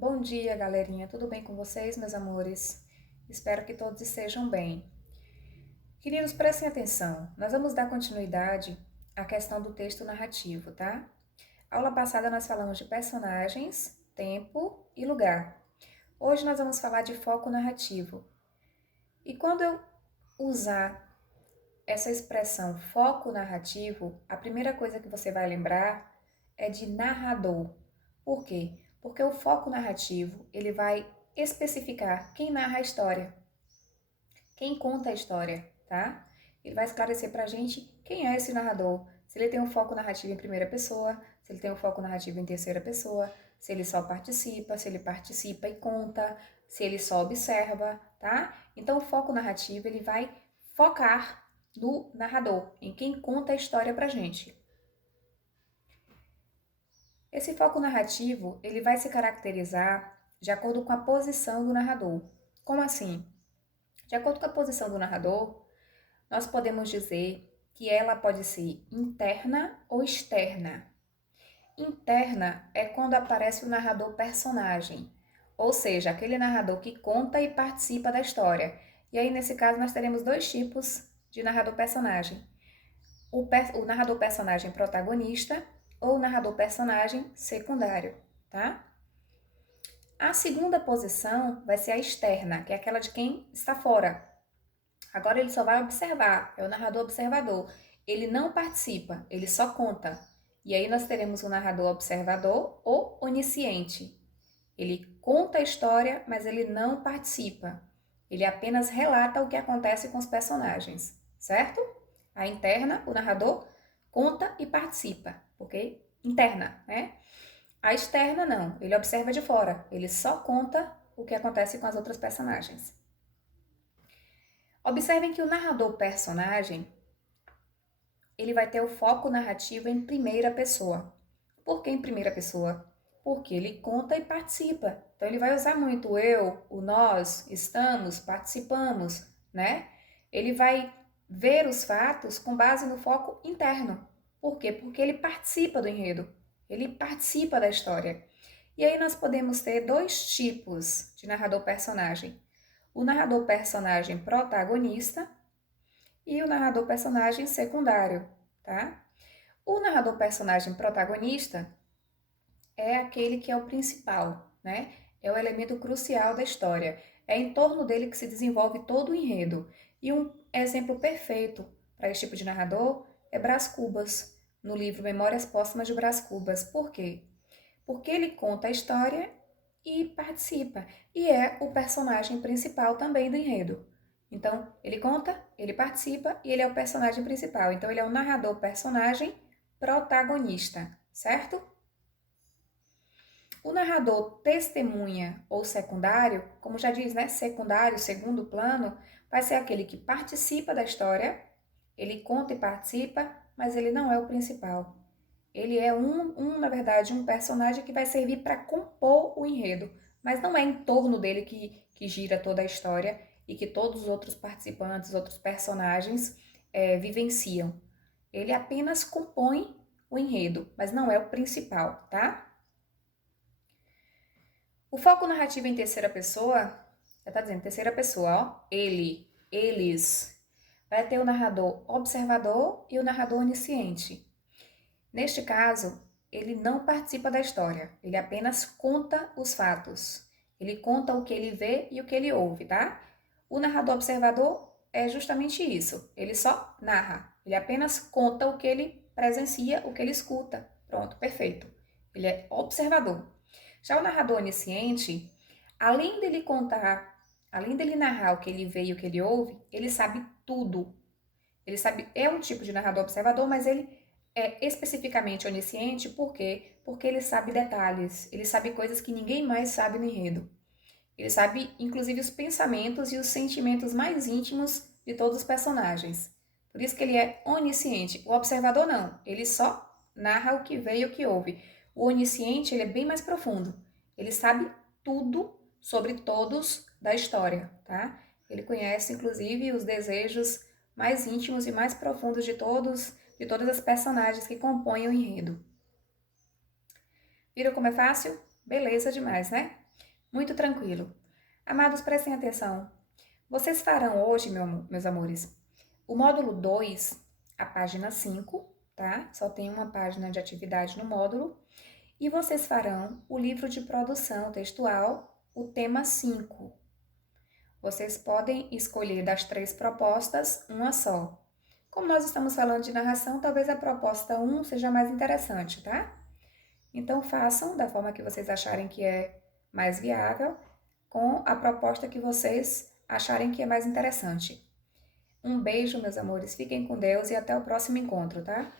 Bom dia, galerinha. Tudo bem com vocês, meus amores? Espero que todos estejam bem. Queridos, prestem atenção. Nós vamos dar continuidade à questão do texto narrativo, tá? Aula passada nós falamos de personagens, tempo e lugar. Hoje nós vamos falar de foco narrativo. E quando eu usar essa expressão foco narrativo, a primeira coisa que você vai lembrar é de narrador. Por quê? Porque o foco narrativo, ele vai especificar quem narra a história, quem conta a história, tá? Ele vai esclarecer pra gente quem é esse narrador, se ele tem um foco narrativo em primeira pessoa, se ele tem um foco narrativo em terceira pessoa, se ele só participa, se ele participa e conta, se ele só observa, tá? Então o foco narrativo, ele vai focar no narrador, em quem conta a história pra gente. Esse foco narrativo, ele vai se caracterizar de acordo com a posição do narrador. Como assim? De acordo com a posição do narrador, nós podemos dizer que ela pode ser interna ou externa. Interna é quando aparece o narrador personagem, ou seja, aquele narrador que conta e participa da história. E aí, nesse caso, nós teremos dois tipos de narrador personagem: o narrador personagem protagonista ou o narrador personagem secundário, tá? A segunda posição vai ser a externa, que é aquela de quem está fora. Agora ele só vai observar, é o narrador observador. Ele não participa, ele só conta. E aí nós teremos o narrador observador ou onisciente. Ele conta a história, mas ele não participa. Ele apenas relata o que acontece com os personagens, certo? A interna, o narrador conta e participa, porque interna, né? A externa não, ele observa de fora, ele só conta o que acontece com as outras personagens. Observem que o narrador personagem, ele vai ter o foco narrativo em primeira pessoa. Por que em primeira pessoa? Porque ele conta e participa. Então ele vai usar muito o eu, o nós, estamos, participamos, né? Ele vai ver os fatos com base no foco interno. Por quê? Porque ele participa do enredo, ele participa da história. E aí nós podemos ter dois tipos de narrador personagem: o narrador personagem protagonista e o narrador personagem secundário, tá? O narrador personagem protagonista é aquele que é o principal, né? É o elemento crucial da história. É em torno dele que se desenvolve todo o enredo. E um exemplo perfeito para esse tipo de narrador é Brás Cubas, no livro Memórias Póstumas de Brás Cubas. Por quê? Porque ele conta a história e participa. E é o personagem principal também do enredo. Então, ele conta, ele participa e ele é o personagem principal. Então, ele é o narrador personagem protagonista, certo? O narrador testemunha ou secundário, como já diz, né? Secundário, segundo plano, vai ser aquele que participa da história, ele conta e participa, mas ele não é o principal. Ele é na verdade, um personagem que vai servir para compor o enredo, mas não é em torno dele que gira toda a história e que todos os outros participantes, outros personagens vivenciam. Ele apenas compõe o enredo, mas não é o principal, tá? O foco narrativo em terceira pessoa, já tá dizendo terceira pessoa, ó, ele, eles. Vai ter o narrador observador e o narrador onisciente. Neste caso, ele não participa da história, ele apenas conta os fatos. Ele conta o que ele vê e o que ele ouve, tá? O narrador observador é justamente isso, ele só narra, ele apenas conta o que ele presencia, o que ele escuta. Pronto, perfeito. Ele é observador. Já o narrador onisciente, além dele contar, além dele narrar o que ele vê e o que ele ouve, ele sabe tudo. Ele sabe, é um tipo de narrador observador, mas ele é especificamente onisciente, por quê? Porque ele sabe detalhes, ele sabe coisas que ninguém mais sabe no enredo. Ele sabe, inclusive, os pensamentos e os sentimentos mais íntimos de todos os personagens. Por isso que ele é onisciente. O observador não, ele só narra o que vê e o que ouve. O onisciente, ele é bem mais profundo. Ele sabe tudo sobre todos da história, tá? Ele conhece, inclusive, os desejos mais íntimos e mais profundos de todas as personagens que compõem o enredo. Viram como é fácil? Beleza demais, né? Muito tranquilo. Amados, prestem atenção. Vocês farão hoje, meus amores, o módulo 2, a página 5, tá? Só tem uma página de atividade no módulo. E vocês farão o livro de produção textual, o tema 5. Vocês podem escolher das 3 propostas uma só. Como nós estamos falando de narração, talvez a proposta 1 seja mais interessante, tá? Então façam da forma que vocês acharem que é mais viável, com a proposta que vocês acharem que é mais interessante. Um beijo, meus amores, fiquem com Deus e até o próximo encontro, tá?